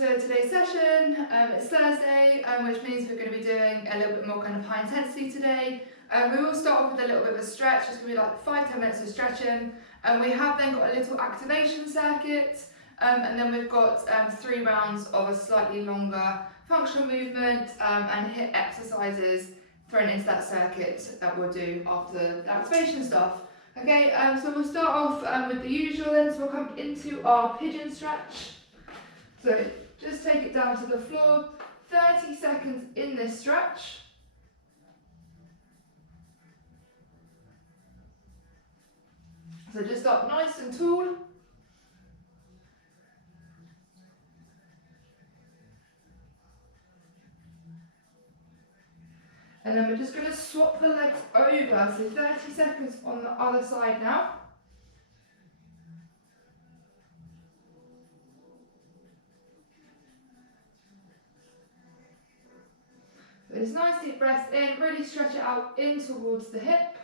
to today's session. It's Thursday, which means we're going to be doing a little bit more kind of high intensity today. We will start off with a little bit of a stretch. It's going to be like 5-10 minutes of stretching. We have then got a little activation circuit, and then we've got 3 rounds of a slightly longer functional movement and HIIT exercises thrown into that circuit that we'll do after the activation stuff. Okay, so we'll start off with the usual then, so we'll come into our pigeon stretch. So just take it down to the floor, 30 seconds in this stretch. So just up nice and tall. And then we're just going to swap the legs over, so 30 seconds on the other side now. So just nice deep breaths in, really stretch it out in towards the hip.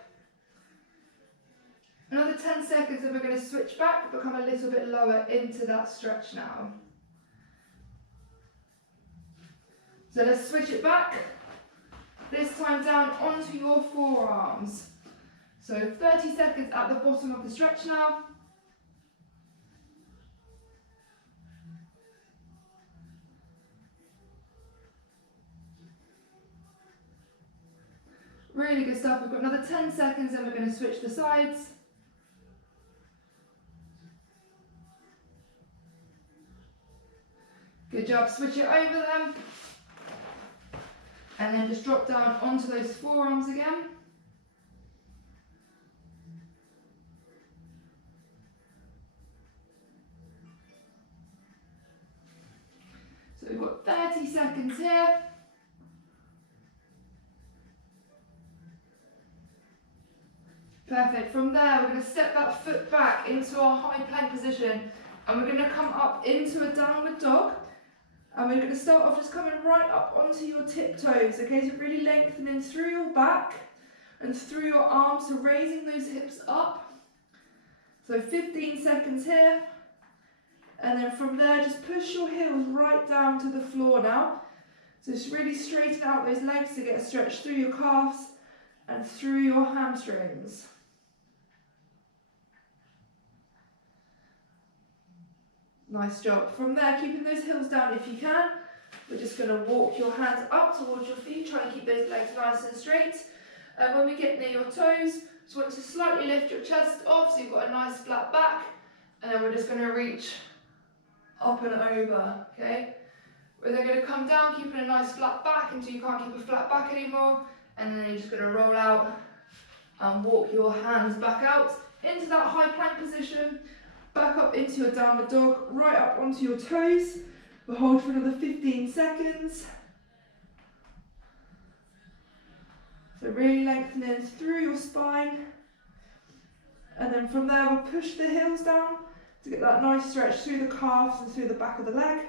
Another 10 seconds and we're going to switch back, become a little bit lower into that stretch now. So let's switch it back. This time down onto your forearms. So 30 seconds at the bottom of the stretch now. Really good stuff. We've got another 10 seconds and we're going to switch the sides. Good job. Switch it over them. And then just drop down onto those forearms again. So we've got 30 seconds here. Perfect. From there, we're going to step that foot back into our high plank position. And we're going to come up into a downward dog. And we're going to start off just coming right up onto your tiptoes, okay? So really lengthening through your back and through your arms, so raising those hips up. So 15 seconds here. And then from there, just push your heels right down to the floor now. So just really straighten out those legs to get a stretch through your calves and through your hamstrings. Nice job. From there, keeping those heels down if you can. We're just going to walk your hands up towards your feet. Try and keep those legs nice and straight. And when we get near your toes, just want to slightly lift your chest off so you've got a nice flat back. And then we're just going to reach up and over, okay? We're then going to come down, keeping a nice flat back until you can't keep a flat back anymore. And then you're just going to roll out and walk your hands back out into that high plank position. Back up into your downward dog, right up onto your toes. We'll hold for another 15 seconds. So really lengthening through your spine. And then from there we'll push the heels down to get that nice stretch through the calves and through the back of the leg.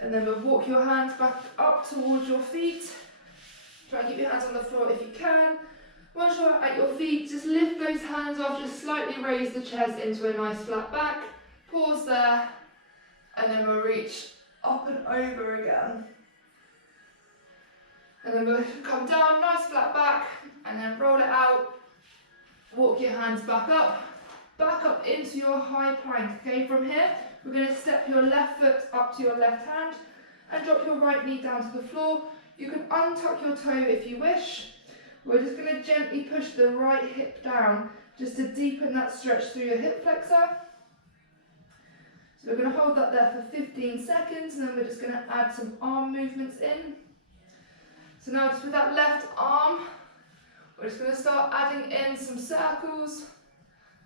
And then we'll walk your hands back up towards your feet. Try and keep your hands on the floor if you can. Once you're at your feet, just lift those hands off, just slightly raise the chest into a nice flat back. Pause there, and then we'll reach up and over again. And then we'll come down, nice flat back, and then roll it out. Walk your hands back up into your high plank. Okay, from here, we're going to step your left foot up to your left hand and drop your right knee down to the floor. You can untuck your toe if you wish. We're just going to gently push the right hip down just to deepen that stretch through your hip flexor. So we're going to hold that there for 15 seconds and then we're just going to add some arm movements in. So now just with that left arm, we're just going to start adding in some circles.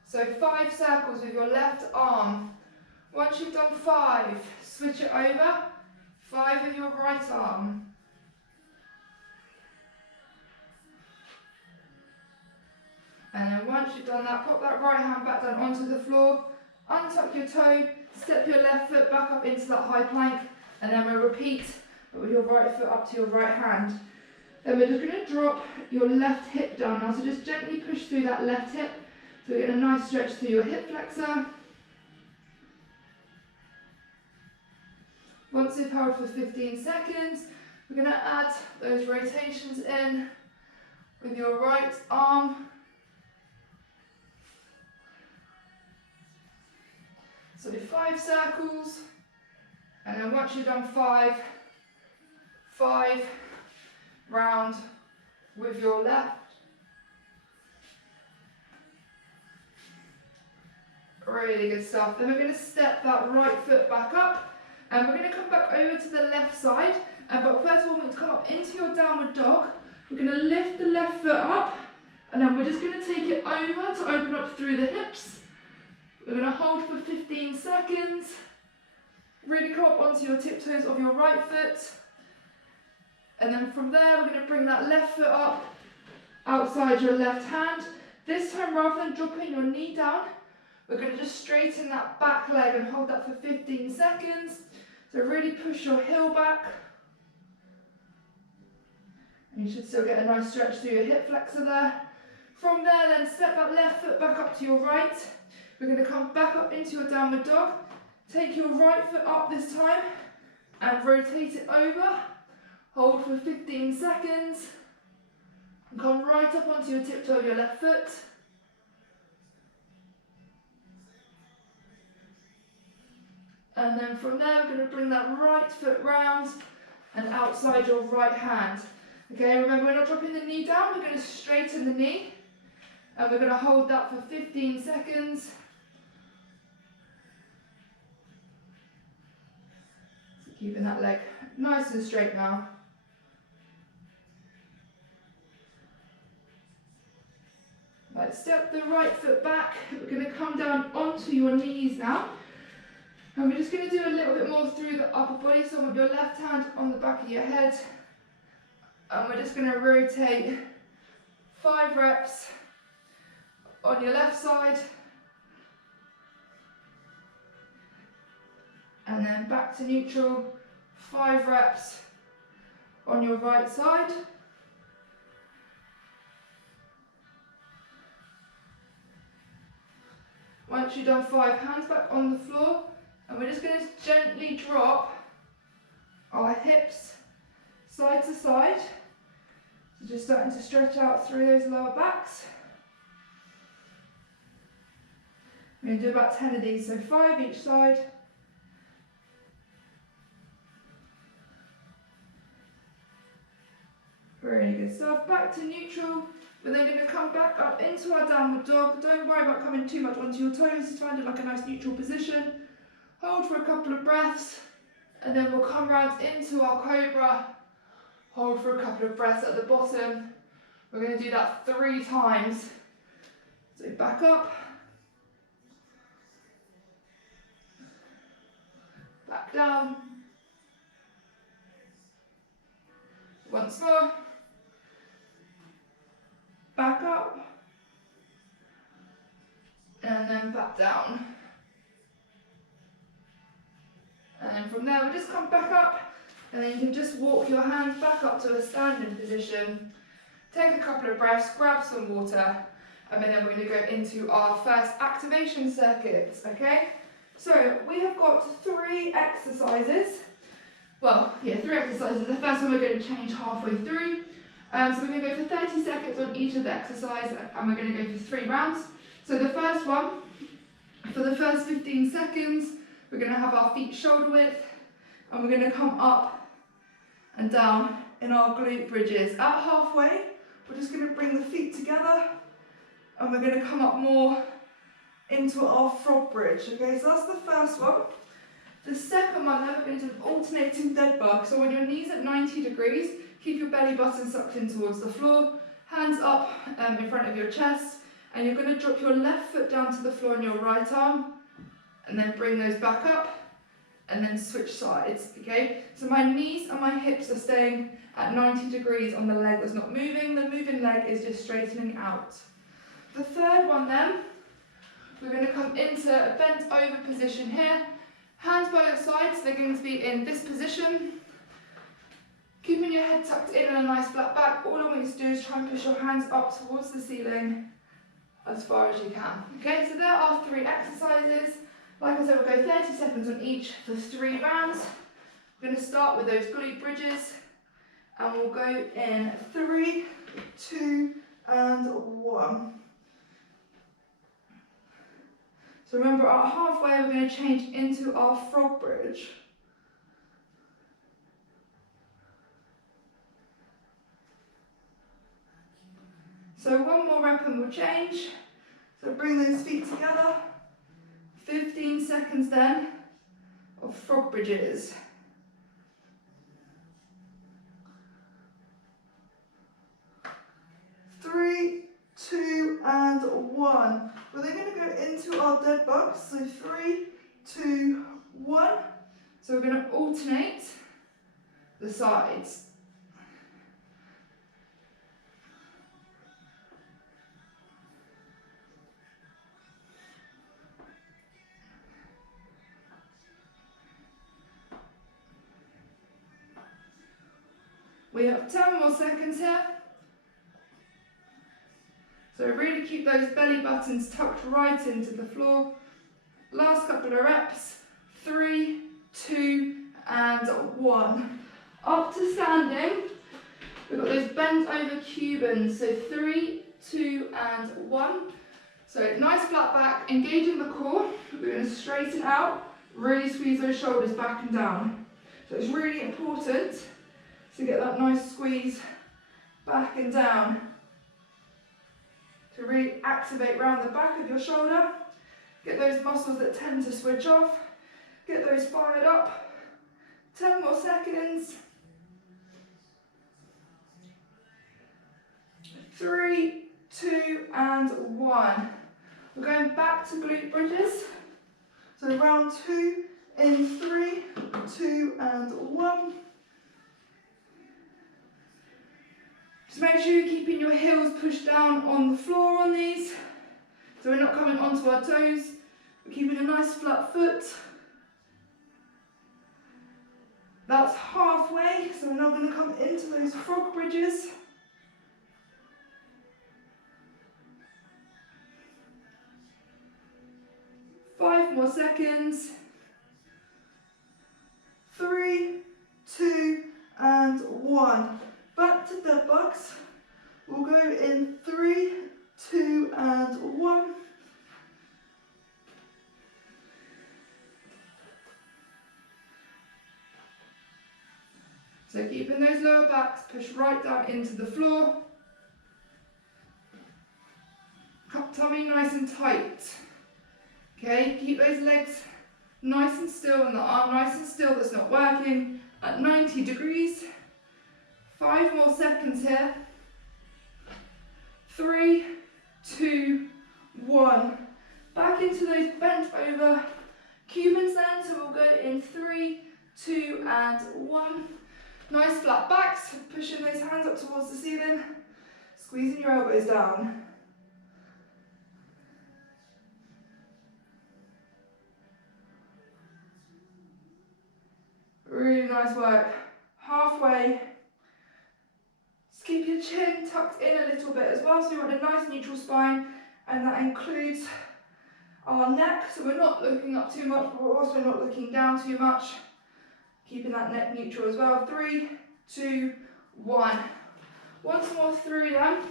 So 5 circles with your left arm. Once you've done 5, switch it over. 5 with your right arm. And then once you've done that, pop that right hand back down onto the floor, untuck your toe, step your left foot back up into that high plank, and then we'll repeat, but with your right foot up to your right hand. Then we're just going to drop your left hip down now, so just gently push through that left hip So get a nice stretch through your hip flexor. Once you've held for 15 seconds, we're going to add those rotations in with your right arm. So 5 circles, and then once you've done 5 round with your left. Really good stuff. Then we're going to step that right foot back up, and we're going to come back over to the left side. But first of all, we're going to come up into your downward dog. We're going to lift the left foot up, and then we're just going to take it over to open up through the hips. We're going to hold for 15 seconds. Really come up onto your tiptoes of your right foot. And then from there, we're going to bring that left foot up outside your left hand. This time, rather than dropping your knee down, we're going to just straighten that back leg and hold that for 15 seconds. So really push your heel back. And you should still get a nice stretch through your hip flexor there. From there, then step that left foot back up to your right. We're going to come back up into your downward dog. Take your right foot up this time and rotate it over. Hold for 15 seconds. And come right up onto your tiptoe of your left foot. And then from there, we're going to bring that right foot round and outside your right hand. Okay, remember we're not dropping the knee down, we're going to straighten the knee. And we're going to hold that for 15 seconds. So keeping that leg nice and straight now. Right, step the right foot back. We're going to come down onto your knees now. And we're just going to do a little bit more through the upper body. So with your left hand on the back of your head. And we're just going to rotate 5 reps on your left side. And then back to neutral. 5 reps on your right side. Once you've done 5, hands back on the floor, and we're just going to gently drop our hips side to side. So just starting to stretch out through those lower backs. We're going to do about 10 of these, so 5 each side. Really good stuff. Back to neutral. We're then going to come back up into our downward dog. Don't worry about coming too much onto your toes. Just find it like a nice neutral position. Hold for a couple of breaths. And then we'll come round into our cobra. Hold for a couple of breaths at the bottom. We're going to do that 3 times. So back up. Back down. Once more. Back up. And then back down. And from there, we'll just come back up. And then you can just walk your hands back up to a standing position. Take a couple of breaths, grab some water. And then we're going to go into our first activation circuits, okay? So we have got 3 exercises. Well, yeah, 3 exercises. The first one we're going to change halfway through. So we're going to go for 30 seconds on each of the exercises, and we're going to go for 3 rounds. So the first one, for the first 15 seconds, we're going to have our feet shoulder width, and we're going to come up and down in our glute bridges. At halfway, we're just going to bring the feet together, and we're going to come up more into our frog bridge. Okay, so that's the first one. The second one, then we're going to do an alternating dead bug. So when your knees at 90 degrees, keep your belly button sucked in towards the floor, hands up in front of your chest, and you're going to drop your left foot down to the floor on your right arm, and then bring those back up, and then switch sides, okay? So my knees and my hips are staying at 90 degrees on the leg that's not moving. The moving leg is just straightening out. The third one then, we're going to come into a bent over position here. Hands by your sides, they're going to be in this position. Keeping your head tucked in and a nice flat back. All I want you to do is try and push your hands up towards the ceiling as far as you can. Okay, so there are 3 exercises. Like I said, we'll go 30 seconds on each for 3 rounds. We're going to start with those glute bridges, and we'll go in 3, 2, and 1. So remember, at halfway, we're going to change into our frog bridge. So 1 more rep and we'll change. So bring those feet together. 15 seconds then of frog bridges. 3, 2, and 1. We're then going to go into our dead bugs. So 3, 2, 1. So we're going to alternate the sides. We have 10 more seconds here. So really keep those belly buttons tucked right into the floor. Last couple of reps. 3, 2, and 1. Up to standing. We've got those bent over Cubans. So 3, 2, and 1. So nice flat back, engaging the core. We're going to straighten out. Really squeeze those shoulders back and down. So it's really important to get that nice squeeze back and down, to really activate around the back of your shoulder. Get those muscles that tend to switch off, get those fired up. 10 more seconds. 3, 2, and 1. We're going back to glute bridges. So round 2 in 3, 2, and 1. Just make sure you're keeping your heels pushed down on the floor on these, so we're not coming onto our toes. We're keeping a nice flat foot. That's halfway, so we're now going to come into those frog bridges. Five more seconds. 3, 2, and 1. Back to dead bugs. We'll go in 3, 2, and 1. So keeping those lower backs pushed right down into the floor. Tummy nice and tight. Okay, keep those legs nice and still and the arm nice and still that's not working at 90 degrees. 5 more seconds here. 3, 2, 1. Back into those bent over Cubans then, so we'll go in 3, 2, and 1. Nice flat backs, pushing those hands up towards the ceiling, squeezing your elbows down. Really nice work. Halfway. Just keep your chin tucked in a little bit as well, so we want a nice neutral spine, and that includes our neck, so we're not looking up too much, but we're also not looking down too much. Keeping that neck neutral as well. 3, 2, 1. Once more through them.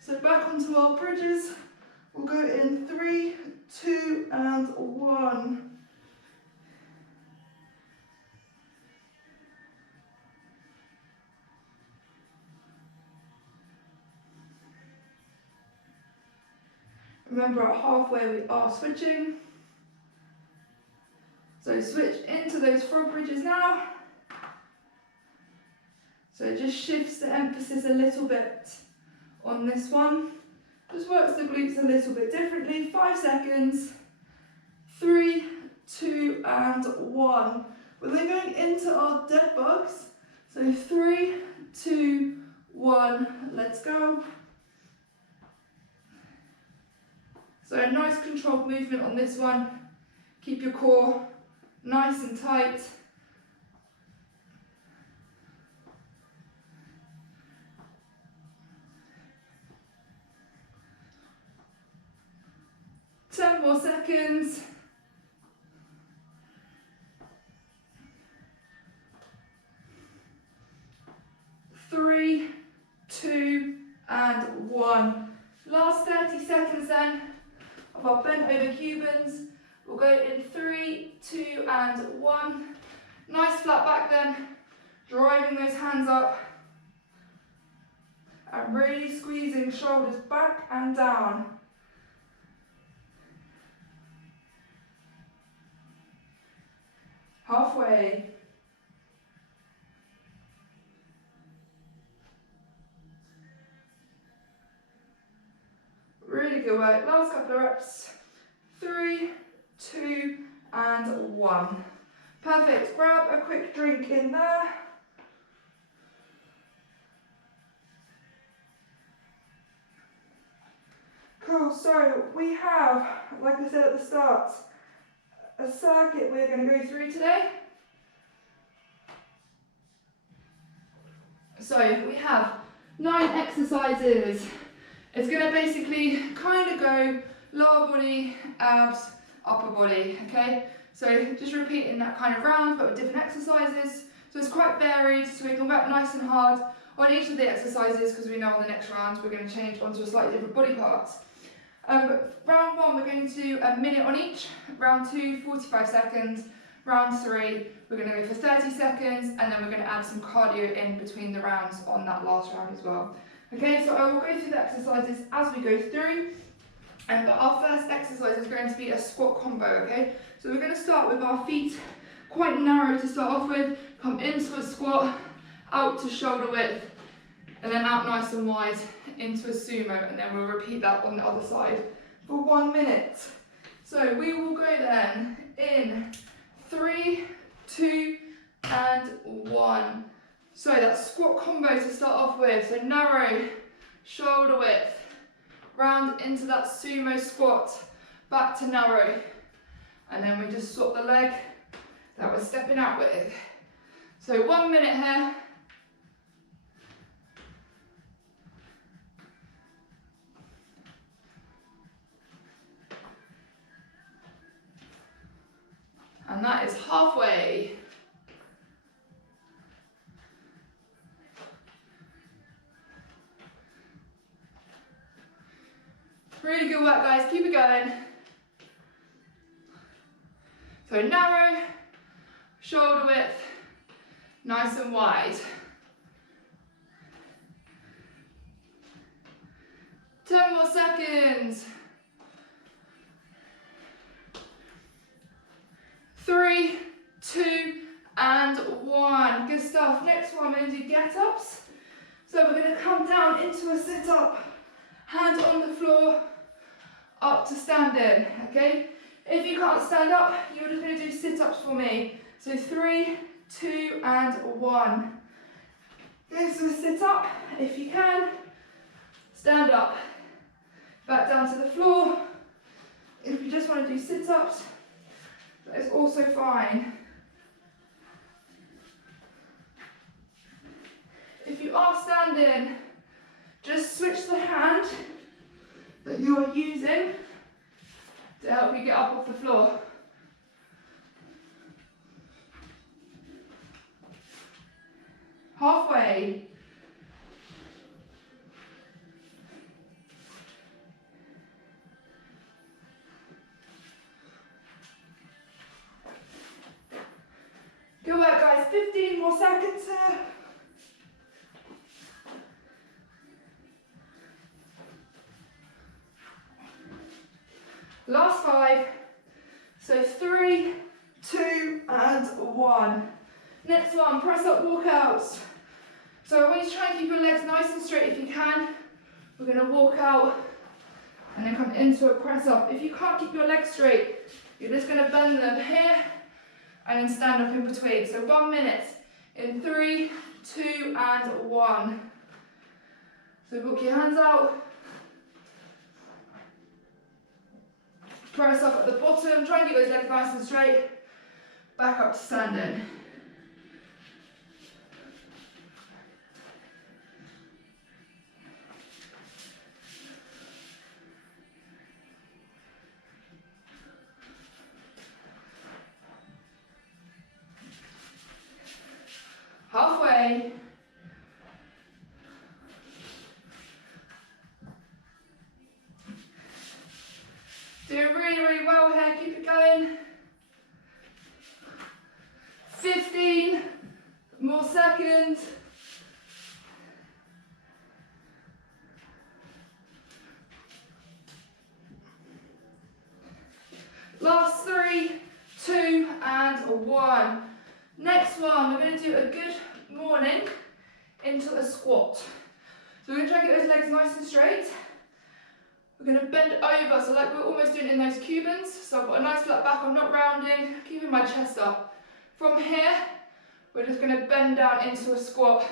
So back onto our bridges. We'll go in 3, 2, and 1. Remember, at halfway we are switching. So switch into those frog bridges now. So it just shifts the emphasis a little bit on this one. Just works the glutes a little bit differently. 5 seconds. 3, 2, and 1. We're then going into our dead bugs. So 3, 2, 1. Let's go. So a nice controlled movement on this one. Keep your core nice and tight. 10 more seconds. 3, 2, and 1. Last 30 seconds then of our bent over Cubans. We'll go in 3, 2, and 1. Nice flat back then, driving those hands up and really squeezing shoulders back and down. Halfway. Really good work. Last couple of reps. 3, 2, and 1. Perfect. Grab a quick drink in there. Cool. So we have, like I said at the start, a circuit we're going to go through today. So we have 9 exercises. It's going to basically kind of go lower body, abs, upper body, okay? So just repeating that kind of round, but with different exercises. So it's quite varied, so we can work nice and hard on each of the exercises, because we know on the next round we're going to change onto a slightly different body parts. Round 1 we're going to do a minute on each, round 2 45 seconds, round 3 we're going to go for 30 seconds, and then we're going to add some cardio in between the rounds on that last round as well. Okay, so I will go through the exercises as we go through, but our first exercise is going to be a squat combo, okay? So we're going to start with our feet quite narrow to start off with, come into a squat, out to shoulder width, and then out nice and wide into a sumo, and then we'll repeat that on the other side for 1 minute. So we will go then in 3, 2, and 1. So that's squat combo to start off with. So narrow, shoulder width, round into that sumo squat, back to narrow, and then we just swap the leg that we're stepping out with. So 1 minute here. And that is halfway. Really good work, guys. Keep it going. So narrow, shoulder width, nice and wide. 10 more seconds. 3, 2, and 1. Good stuff. Next one, we're going to do get-ups. So we're going to come down into a sit-up, hand on the floor, up to standing, okay? If you can't stand up, you're just going to do sit-ups for me. So 3, 2, and 1. Go to a sit-up. If you can, stand up. Back down to the floor. If you just want to do sit-ups, that is also fine. If you are standing, just switch the hand that you are using to help you get up off the floor. Halfway. Good work, guys. 15 more seconds here. Last 5. So 3, 2, and 1. Next one, press up walkouts. So I want you to try and keep your legs nice and straight if you can. We're going to walk out and then come into a press up. If you can't keep your legs straight, you're just going to bend them here and then stand up in between. So 1 minute in 3, 2, and 1. So walk your hands out. Press up at the bottom, try and keep those legs nice and straight. Back up to standing. halfway. Doing really, really well here, keep it going. 15 more seconds. Last 3, 2, and 1. Next one, we're going to do a good morning into a squat. So we're going to try and get those legs nice and straight. We're going to bend over, so like we're almost doing in those Cubans. So I've got a nice flat back, I'm not rounding, keeping my chest up. From here, we're just going to bend down into a squat.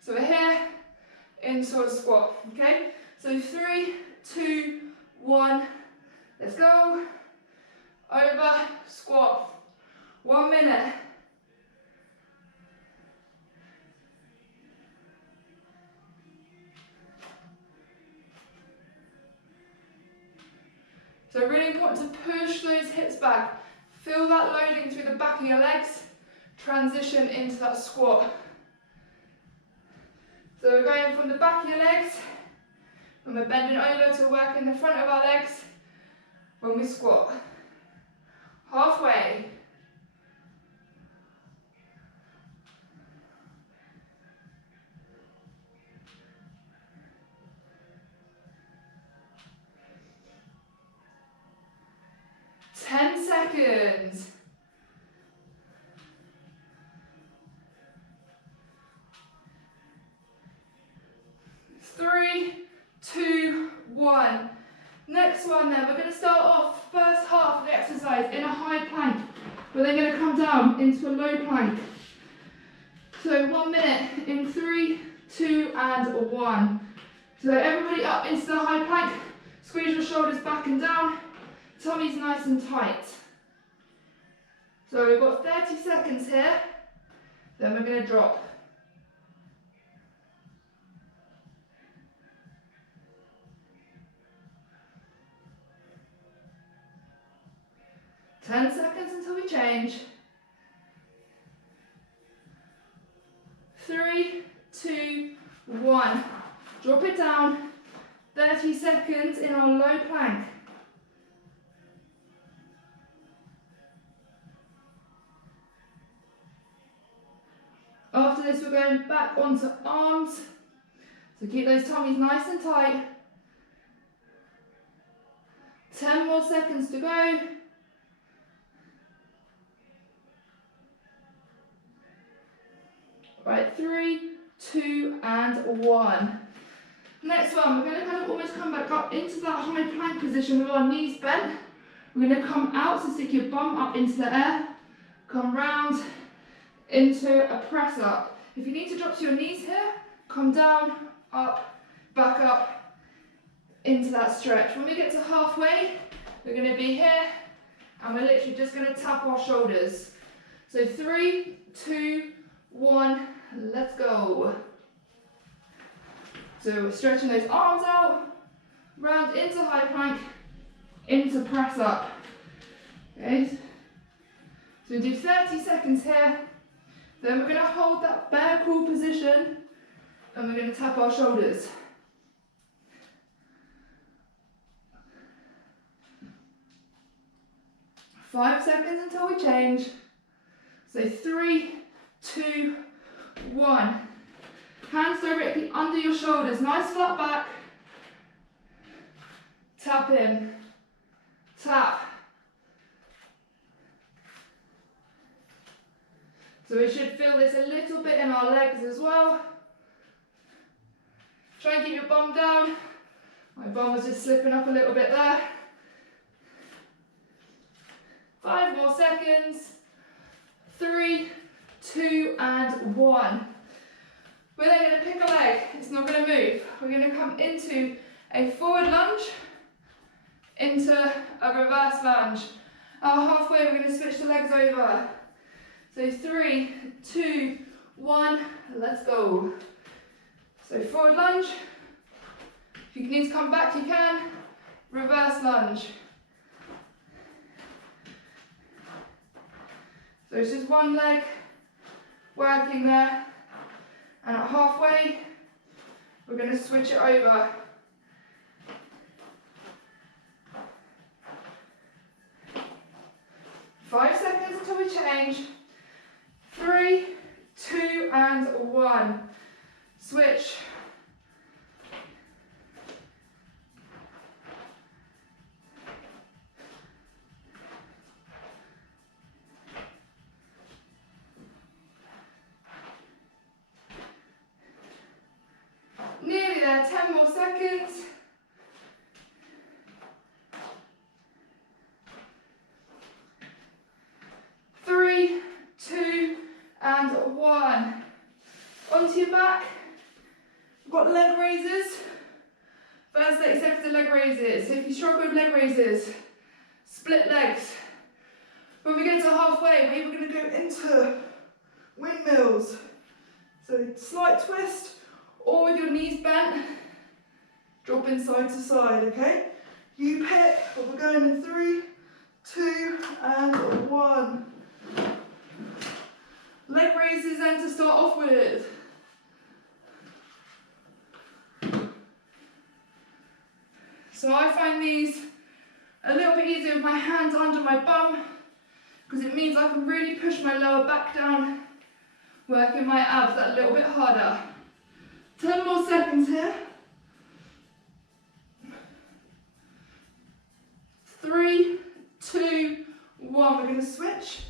So we're here, into a squat, okay? So 3, 2, 1, let's go. Over, squat. 1 minute. So really important to push those hips back. Feel that loading through the back of your legs. Transition into that squat. So we're going from the back of your legs, and we're bending over to work in the front of our legs when we squat. Halfway. Ten seconds. 3, 2, 1. Next one then, we're going to start off first half of the exercise in a high plank. We're then going to come down into a low plank. So 1 minute in 3, 2, and 1. So everybody up into the high plank. Squeeze your shoulders back and down. Tummy's nice and tight. So we've got 30 seconds here. Then we're going to drop. Ten seconds until we change. 3, 2, 1. Drop it down. 30 seconds in our low plank. After this, we're going back onto arms. So keep those tummies nice and tight. 10 more seconds to go. Right, 3, 2, and 1. Next one, we're going to kind of almost come back up into that high plank position with our knees bent. We're going to come out, so stick your bum up into the air. Come round into a press up. If you need to drop to your knees here, come down, up, back up, into that stretch. When we get to halfway, we're going to be here, and we're literally just going to tap our shoulders. So 3, 2, 1, let's go. So we're stretching those arms out, round into high plank, into press up. Okay. So we do 30 seconds here. Then we're going to hold that bear crawl position, and we're going to tap our shoulders. Five seconds until we change. So 3, 2, 1. Hands directly under your shoulders, nice flat back. Tap in, tap. So we should feel this a little bit in our legs as well. Try and keep your bum down. My bum was just slipping up a little bit there. 5 more seconds. 3, 2, and 1. We're then going to pick a leg. It's not going to move. We're going to come into a forward lunge, into a reverse lunge. Halfway, we're going to switch the legs over. So 3, 2, 1, let's go. So forward lunge. If you need to come back, you can. Reverse lunge. So it's just one leg working there. And at halfway, we're going to switch it over. Five seconds until we change. 3, 2, and 1. Switch. Nearly there, 10 more seconds. 3, 2, and 1. Onto your back. We've got leg raises. First 30 seconds of leg raises. So if you struggle with leg raises, split legs. When we get to halfway, we're going to go into windmills. So slight twist, or with your knees bent, dropping side to side, okay? You pick, but we're going in 3, 2, and 1. Leg raises then to start off with. So I find these a little bit easier with my hands under my bum, because it means I can really push my lower back down, working my abs that little bit harder. 10 more seconds here. 3, 2, 1. We're going to switch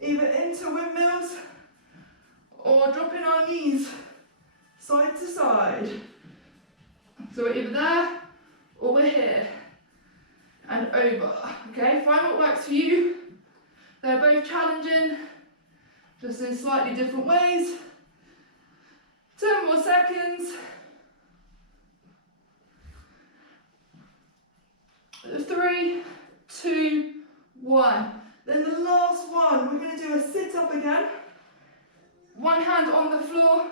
either into windmills or dropping our knees side to side. So we're either there or we're here and over. Okay, find what works for you. They're both challenging, just in slightly different ways. 10 more seconds. 3, 2, 1. Then the last one, we're going to do a sit up again. One hand on the floor,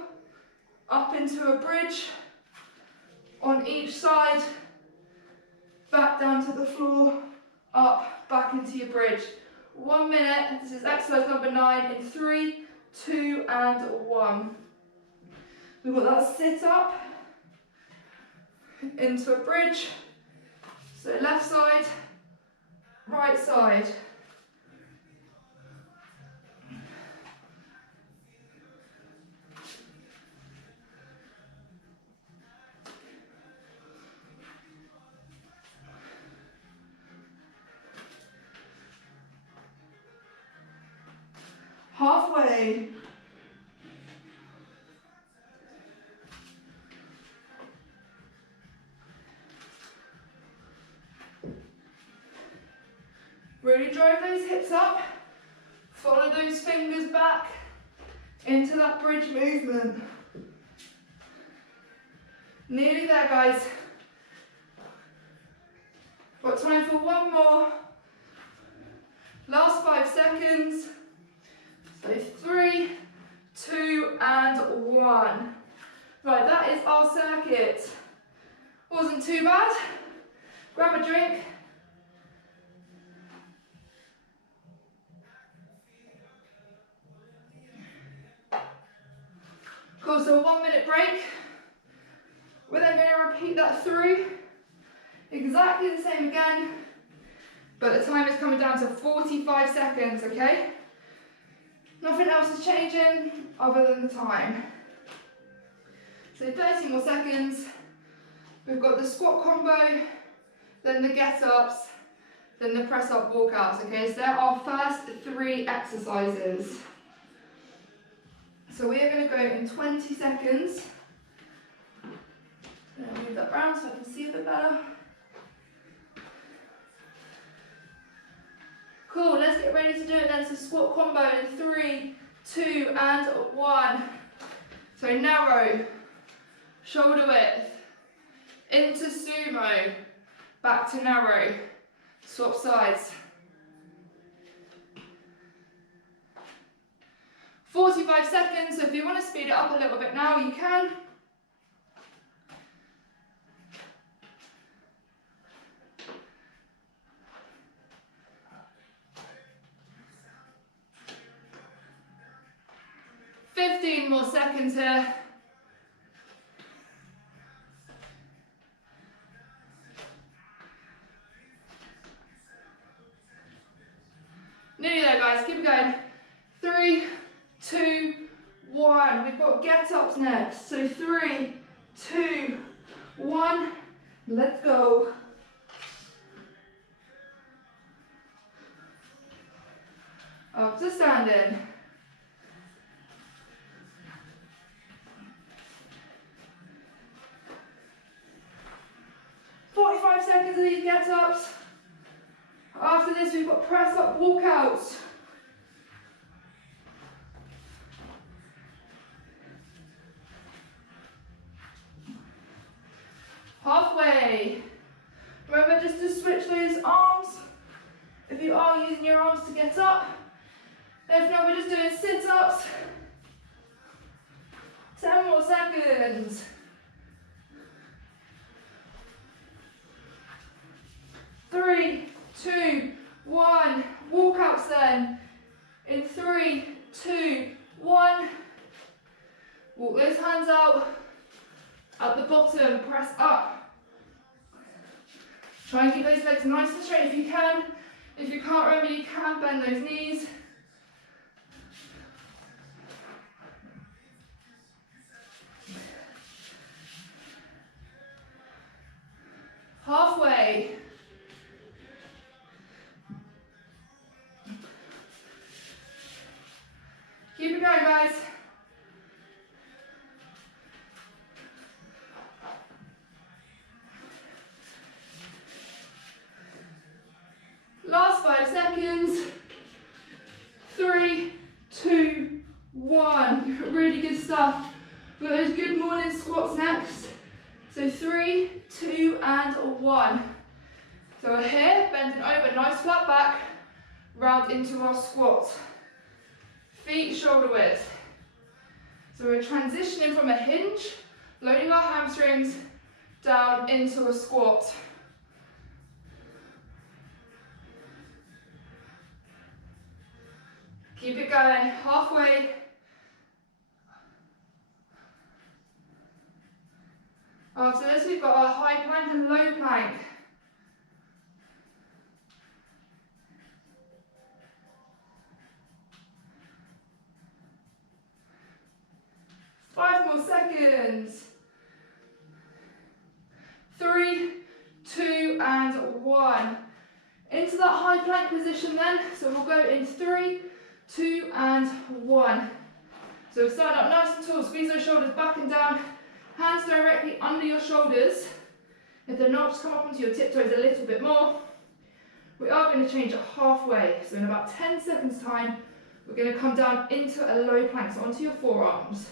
up into a bridge on each side, back down to the floor, up, back into your bridge. 1 minute. This is exercise number 9 in 3, 2, and 1. We've got that sit up into a bridge. So left side, right side. Halfway. Really drive those hips up. Follow those fingers back into that bridge movement. Nearly there, guys. Got time for one more. Last 5 seconds. So 3, 2, and 1. Right, that is our circuit. Wasn't too bad. Grab a drink. Cool, so a 1 minute break. We're then going to repeat that through. Exactly the same again, but the time is coming down to 45 seconds, okay? Nothing else is changing other than the time. So 30 more seconds. We've got the squat combo, then the get-ups, then the press-up walkouts, okay? So they're our first 3 exercises. So we are going to go in 20 seconds. I'm going to move that round so I can see a bit better. Cool, let's get ready to do it then. So squat combo in 3, 2, and 1. So narrow, shoulder width, into sumo, back to narrow, swap sides. 45 seconds, so if you want to speed it up a little bit now, you can. More seconds here. 1. We've got get-ups next. So 3, 2, 1. Let's go. Up to standing. 45 seconds of these get-ups. After this, we've got press-up walkouts. Halfway. Remember just to switch those arms if you are using your arms to get up. If not, we're just doing sit-ups. 10 more seconds. 3, 2, 1. Walkouts then. In 3, 2, 1. Walk those hands out. At the bottom, press up. Try and keep those legs nice and straight if you can. If you can't, remember you can bend those knees. Halfway. Keep it going, guys. Last 5 seconds. 3, 2, 1. Really good stuff. We've got those good morning squats next. So 3, 2, and 1. So we're here, bending over, nice flat back, round into our squat. Feet shoulder width. So we're transitioning from a hinge, loading our hamstrings down into a squat. Keep it going, halfway. After this, we've got our high plank and low plank. Five more seconds. 3, 2, and 1. Into that high plank position then. So we'll go in 3, 2, and 1. So we'll start up nice and tall. Squeeze those shoulders back and down. Hands directly under your shoulders. If they're not, just come up onto your tiptoes a little bit more. We are going to change it halfway. So in about 10 seconds time, we're going to come down into a low plank, so onto your forearms.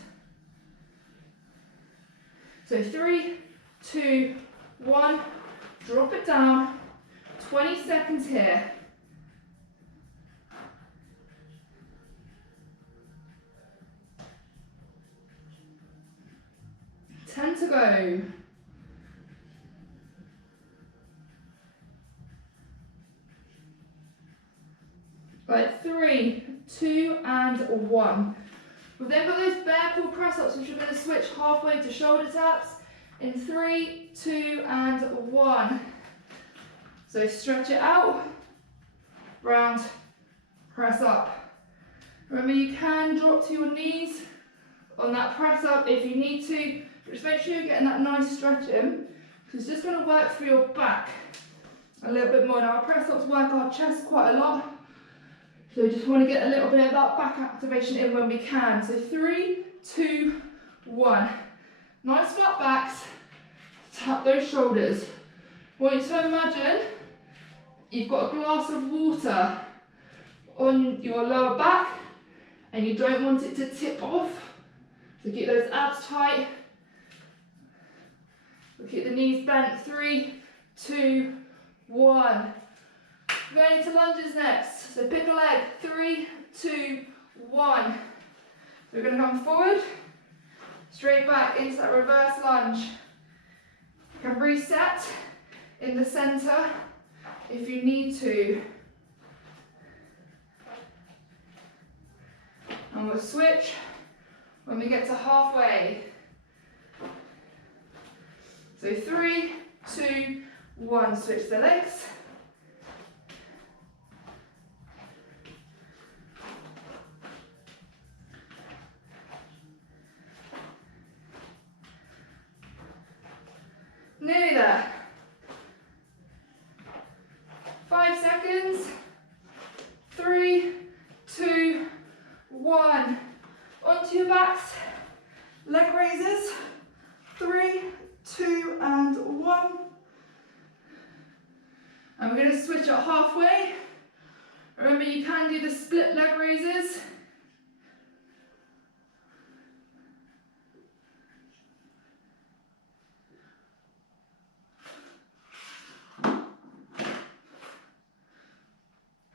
So 3, 2, 1, drop it down. 20 seconds here. 10 to go. Right, 3, 2, and 1. We've then got those bear pull press ups, which we're going to switch halfway to shoulder taps. In 3, 2, and 1. So stretch it out, round, press up. Remember, you can drop to your knees on that press up if you need to. Just make sure you're getting that nice stretch in, because it's just going to work through your back a little bit more. Now our press ups work our chest quite a lot, so we just want to get a little bit of that back activation in when we can. So 3, 2, 1. Nice flat backs, tap those shoulders. I want you to imagine you've got a glass of water on your lower back and you don't want it to tip off. So keep those abs tight. We'll keep the knees bent. 3, 2, 1. Going into lunges next. So pick a leg. 3, 2, 1. So we're going to come forward, straight back into that reverse lunge. You can reset in the center if you need to. And we'll switch when we get to halfway. So 3, 2, 1, switch the legs. your backs. Leg raises. 3, 2, and 1. And we're going to switch it halfway. Remember, you can do the split leg raises.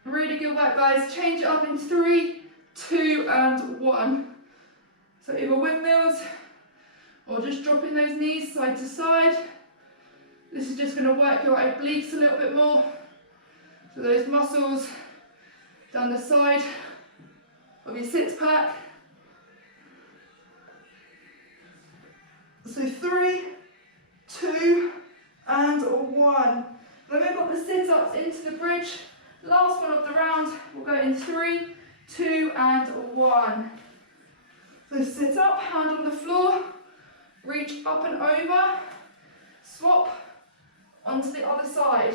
Really good work, guys. Change it up in 3, 2, and 1. So either windmills or just dropping those knees side to side. This is just going to work your obliques a little bit more. So those muscles down the side of your six pack. So 3, 2, and 1. Then we've got the sit-ups into the bridge. Last one of the round, we'll go in 3, 2, and 1. So sit up, hand on the floor, reach up and over, swap onto the other side.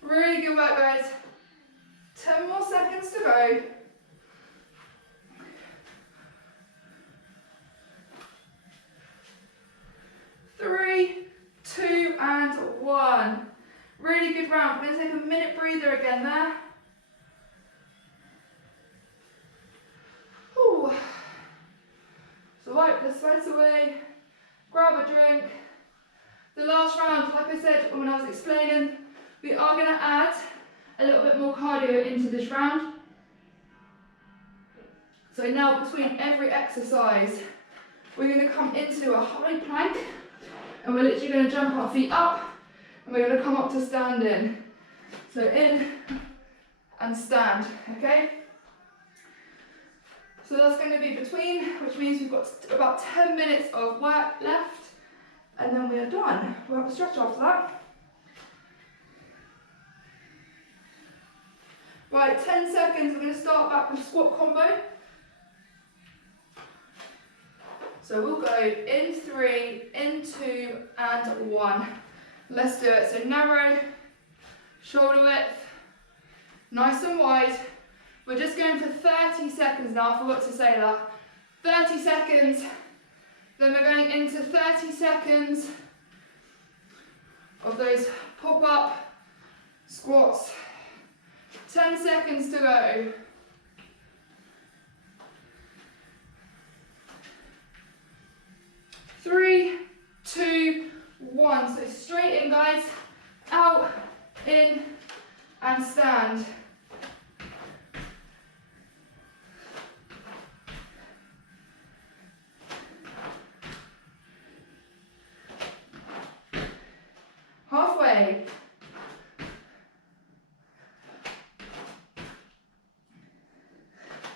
Really good work, guys. 10 more seconds to go. 3, 2, and 1. Really good round. We're going to take a minute breather again there. Whew. So wipe the sweat away, grab a drink. The last round, like I said when I was explaining, we are going to add a little bit more cardio into this round. So now between every exercise, we're going to come into a high plank and we're literally going to jump our feet up and we're going to come up to standing. So in and stand, okay? So that's going to be between, which means we've got about 10 minutes of work left and then we are done. We'll have a stretch after that. Right, 10 seconds, we're going to start back with squat combo. So we'll go in 3, in 2, and 1. Let's do it. So narrow, shoulder width, nice and wide. We're just going for 30 seconds now, I forgot to say that. 30 seconds, then we're going into 30 seconds of those pop-up squats. 10 seconds to go. 3, 2, 1. So straight in, guys. Out, in, and stand. Halfway.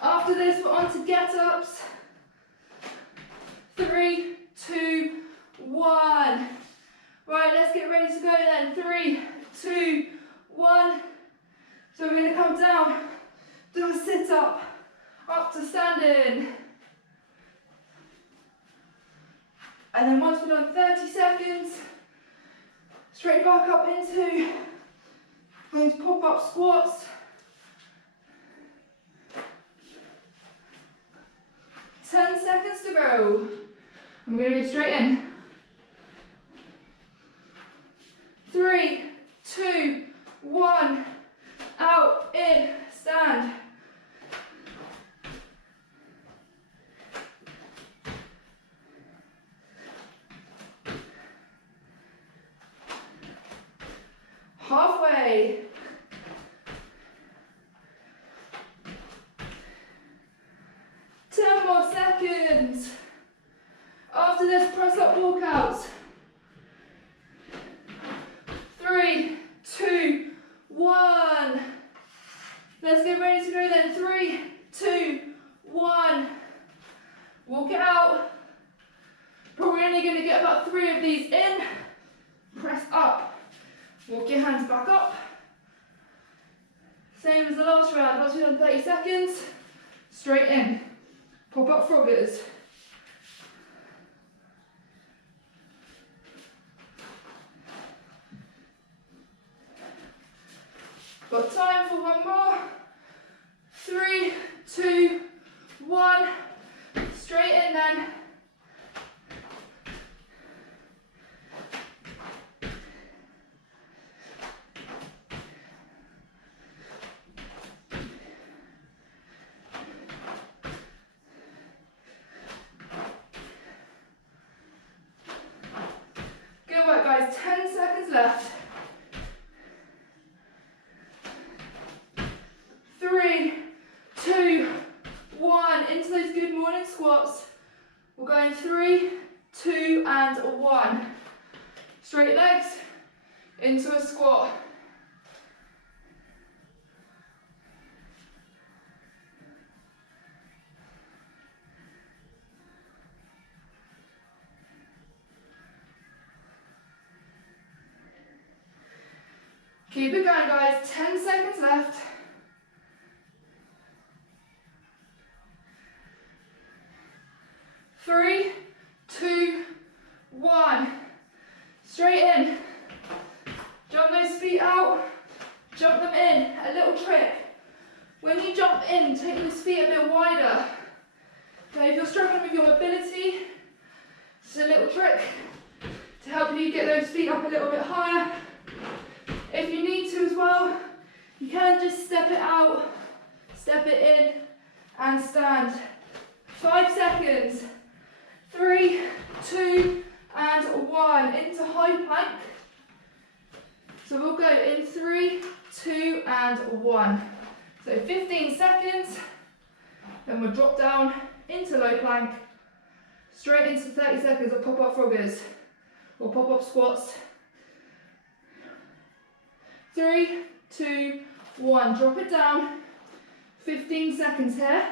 After this, we're on to get-ups. 3, 2, 1. Right, let's get ready to go then. 3, 2, 1. So we're going to come down, do a sit-up, up to standing. And then once we're done 30 seconds, straight back up into those pop-up squats. 10 seconds to go. I'm going to go straight in. 3, 2, 1. Out, in, stand. Halfway. 10 more seconds. After this, press up walkouts. 3, 2, 1. Let's get ready to go then. 3, 2, 1. Walk it out. Probably only going to get about 3 of these in. Press up. Walk your hands back up Same as the last round. Once we've done 30 seconds, straight in. Pop up froggers. Got time for one more. 3, 2, 1. Straight in then. Good work, guys. 10 seconds left. 3, 2, 1. Into those good morning squats. We're going 3, 2, and 1. Straight legs into a squat. Keep it going, guys. 10 seconds left. 3, 2, 1. Straight in. Jump those feet out. Jump them in. A little trick. When you jump in, take those feet a bit wider. Okay, if you're struggling with your mobility, it's a little trick to help you get those feet up a little bit higher. If you need to as well, you can just step it out, step it in, and stand. 5 seconds. 3, 2, and 1. Into high plank. So we'll go in 3, 2, and 1. So 15 seconds. Then we'll drop down into low plank. Straight into 30 seconds of pop-up froggers or pop-up squats. 3, 2, 1. Drop it down. 15 seconds here.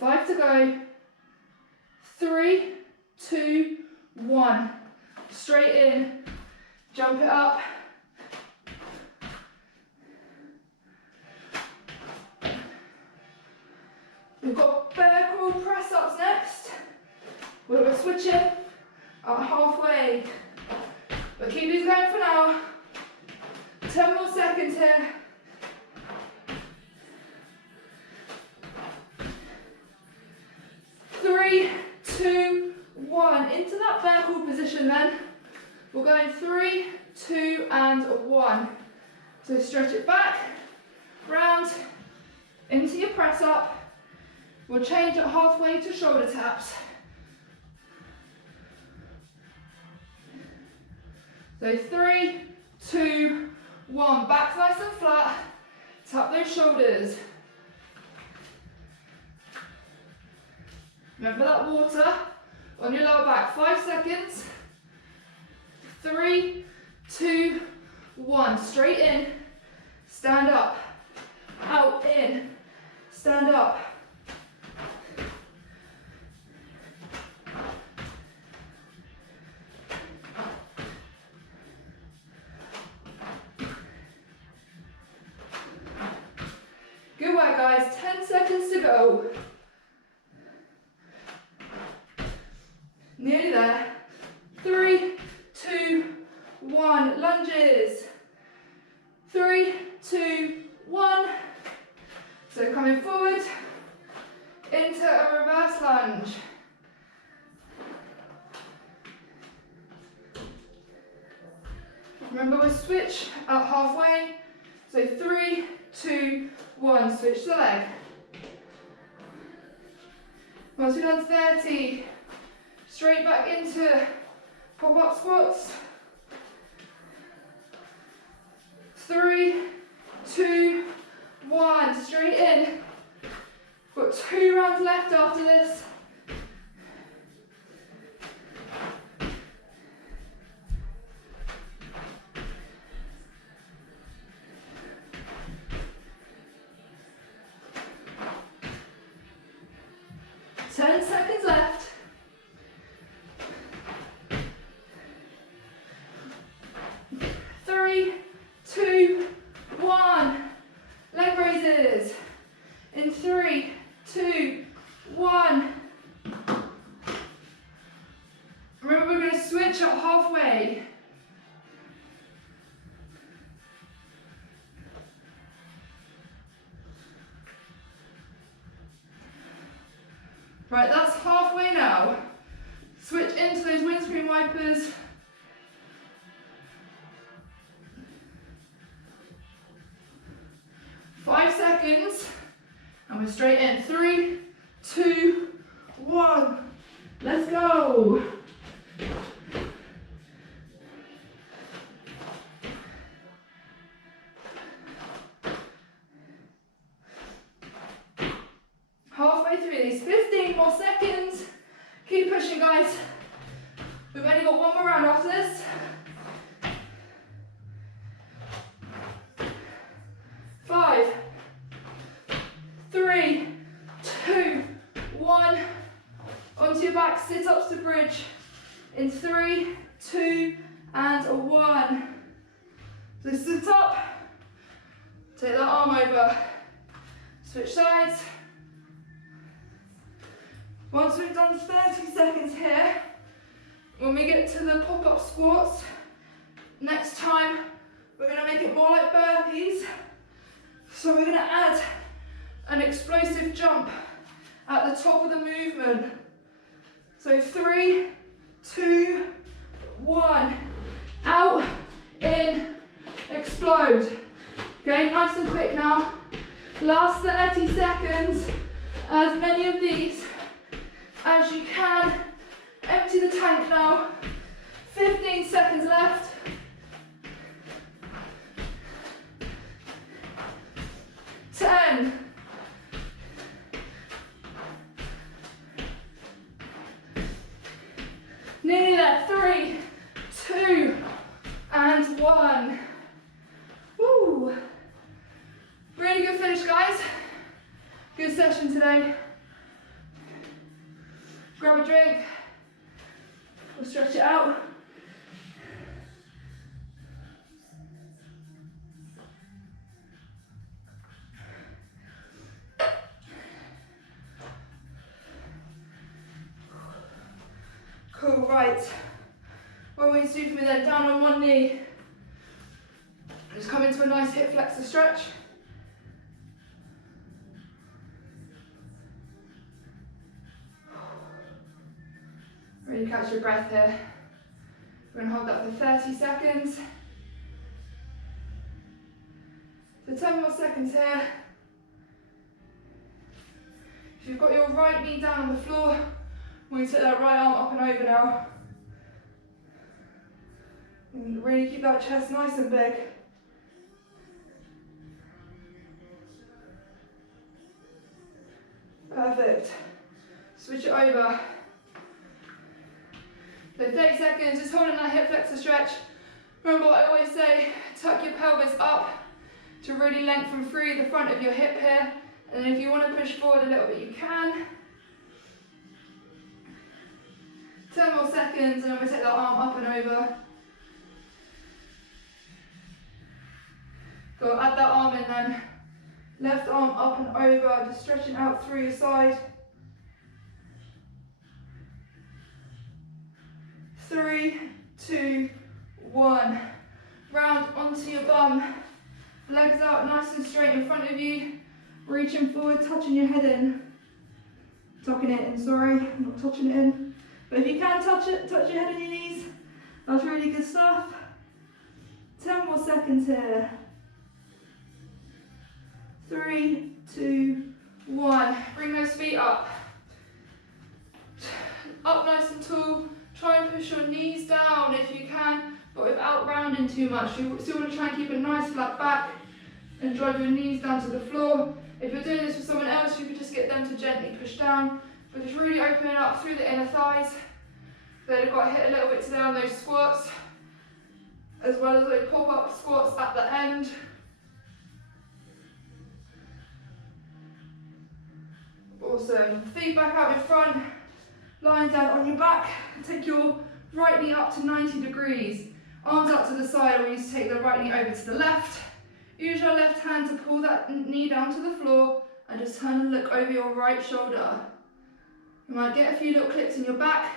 5 to go. 3, 2, 1. Straight in. Jump it up. We've got bear crawl press ups next. We'll switch it at halfway. But keep these going for now. 10 more seconds here. 3, 2, 1. Into that bear crawl position then. We're going 3, 2, and 1. So stretch it back, round, into your press up. We'll change it halfway to shoulder taps. So 3, 2, 1. Back nice and flat. Tap those shoulders. Remember that water on your lower back. 5 seconds. 3, 2, 1. Straight in. Stand up. Out, in. Stand up. Good work, guys. 10 seconds to go. Nearly there. 3, 2, 1. Lunges. 3, 2, 1. So coming forward into a reverse lunge. Remember, we'll switch at halfway. So 3, 2, 1. Switch the leg. Once we've done 30, straight back into pop-up squats. 3, 2, 1. Straight in. Got 2 rounds left after this. Ten seconds left. switch up halfway. Right, that's halfway now. Switch into those windscreen wipers. Five seconds, and we're straight in. 3, 2, 1. Let's go. Halfway through these, 15 more seconds. Keep pushing, guys. We've only got one more round after this. 5, 3, 2, 1. Onto your back, sit-ups to bridge. In 3, 2, and 1. So sit up. Take that arm over. Switch sides. Once we've done 30 seconds here, when we get to the pop-up squats, next time we're going to make it more like burpees. So we're going to add an explosive jump at the top of the movement. So 3, 2, 1. Out, in, explode. Okay, nice and quick now. Last 30 seconds. As many of these as you can. Empty the tank now. 15 seconds left. 10. 3, 2, and 1. Woo! Really good finish, guys. Good session today. Grab a drink. We'll stretch it out. Cool, right. What we do for me then, down on one knee. Just come into a nice hip flexor stretch. Really catch your breath here. We're going to hold that for 30 seconds. So 10 more seconds here. If you've got your right knee down on the floor, we take that right arm up and over now. And really keep that chest nice and big. Perfect. Switch it over. So 30 seconds, just holding that hip flexor stretch. Remember what I always say, tuck your pelvis up to really lengthen through the front of your hip here. And then if you want to push forward a little bit, you can. 10 more seconds, and then we take that arm up and over. Go, add that arm in then. Left arm up and over, just stretching out through your side. 3, 2, 1. Round onto your bum. Legs out nice and straight in front of you. Reaching forward, touching your head in. Tucking it in, sorry, not touching it in. But if you can touch it, touch your head and your knees. That's really good stuff. 10 more seconds here. 3, 2, 1. Bring those feet up. Up nice and tall. Try and push your knees down if you can, but without rounding too much. You still want to try and keep a nice flat back and drive your knees down to the floor. If you're doing this for someone else, you could just get them to gently push down, but just really opening up through the inner thighs. They've got to hit a little bit today on those squats, as well as those pop-up squats at the end. Awesome. Feet back out in front, lying down on your back. Take your right knee up to 90 degrees. Arms out to the side, or you just take the right knee over to the left. Use your left hand to pull that knee down to the floor and just turn and look over your right shoulder. You might get a few little clicks in your back.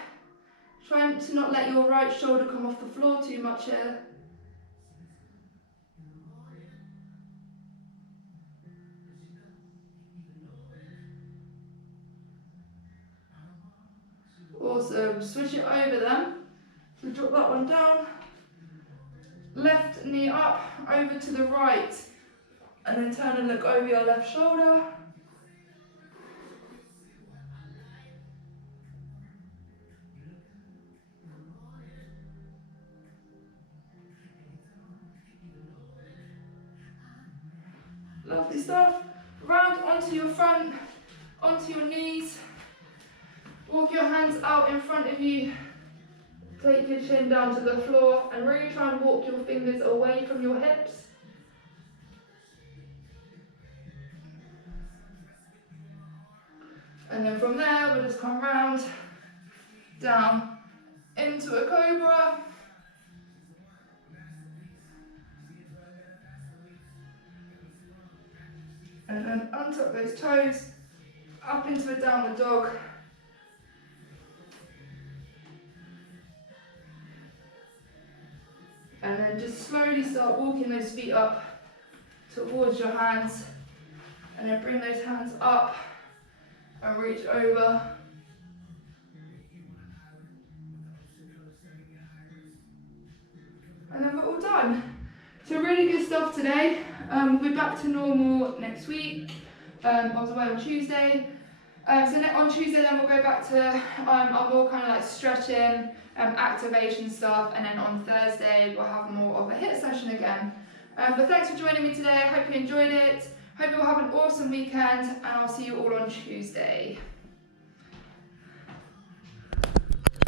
Trying to not let your right shoulder come off the floor too much here. Awesome. Switch it over then. So drop that one down. Left knee up, over to the right. And then turn and look over your left shoulder. Lovely stuff. Round onto your front, onto your knees. Walk your hands out in front of you. Take your chin down to the floor and really try and walk your fingers away from your hips. And then from there, we'll just come round, down, into a cobra. And then untuck those toes, up into a downward dog. And then just slowly start walking those feet up towards your hands. And then bring those hands up and reach over. And then we're all done. So really good stuff today. We'll be back to normal next week. I was away on Tuesday. On Tuesday then we'll go back to our more kind of like stretching, activation stuff, and then on Thursday we'll have more of a HIIT session again. But thanks for joining me today. I hope you enjoyed it. Hope you all have an awesome weekend, and I'll see you all on Tuesday.